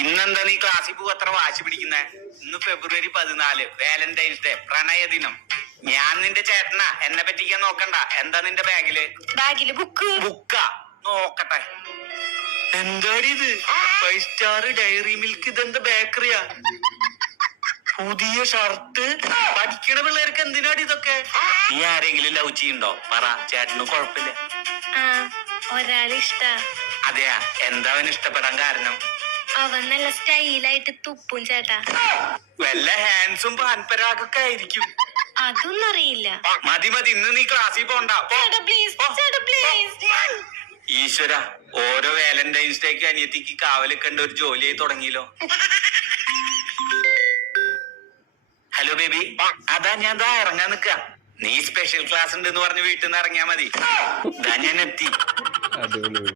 ഇന്നെന്താ നീ ക്ലാസ്സിൽ പോകും അത്ര വാശി പിടിക്കുന്നേ? ഇന്ന് ഫെബ്രുവരി 14 വാലന്റൈൻസ് ഡേ, പ്രണയ ദിനം. ഞാൻ നിന്റെ ചേട്ടനാ, എന്നെ പറ്റിക്കാൻ നോക്കണ്ട. എന്താ നിന്റെ ബാഗില്? ബുക്കാ? നോക്കട്ടെ. എന്താടി ഇത്? 5 സ്റ്റാർ ഡയറി മിൽക്ക്. ഇതെന്താ ബേക്കറിയാ? പുതിയ ഷർട്ട്. പഠിക്കണ പിള്ളേർക്ക് എന്തിനാടി ഇതൊക്കെ? നീ ആരെങ്കിലും ലവ് ചെയ്യണ്ടോ? പറ, ചേട്ടന് കുഴപ്പമില്ല. ഒരാള് ഇഷ്ട. അതെയാ? എന്താ അവന് ഇഷ്ടപ്പെടാൻ കാരണം? അവൻ നല്ല സ്റ്റൈലായിട്ട് തുപ്പും ചേട്ടാ. വല്ല ഹാൻസും പാൻപരാഗൊക്കെ ആയിരിക്കും. അതൊന്നും അറിയില്ല. മതി, ഇന്ന് നീ ക്ലാസ്സിൽ പോണ്ട. ഈശ്വര, ഓരോ വാലന്റൈൻസ് ഡേക്ക് അനിയത്തിക്ക് കാവലിക്കണ്ട ഒരു ജോലിയായി തുടങ്ങിയല്ലോ. ഹലോ ബേബി, അതാ ഞാൻ ഇറങ്ങാൻ നിക്ക. നീ സ്പെഷ്യൽ ക്ലാസ് ഉണ്ട് എന്ന് പറഞ്ഞ് വീട്ടിൽ നിന്ന് ഇറങ്ങിയാ മതി. ഞാൻ എത്തി.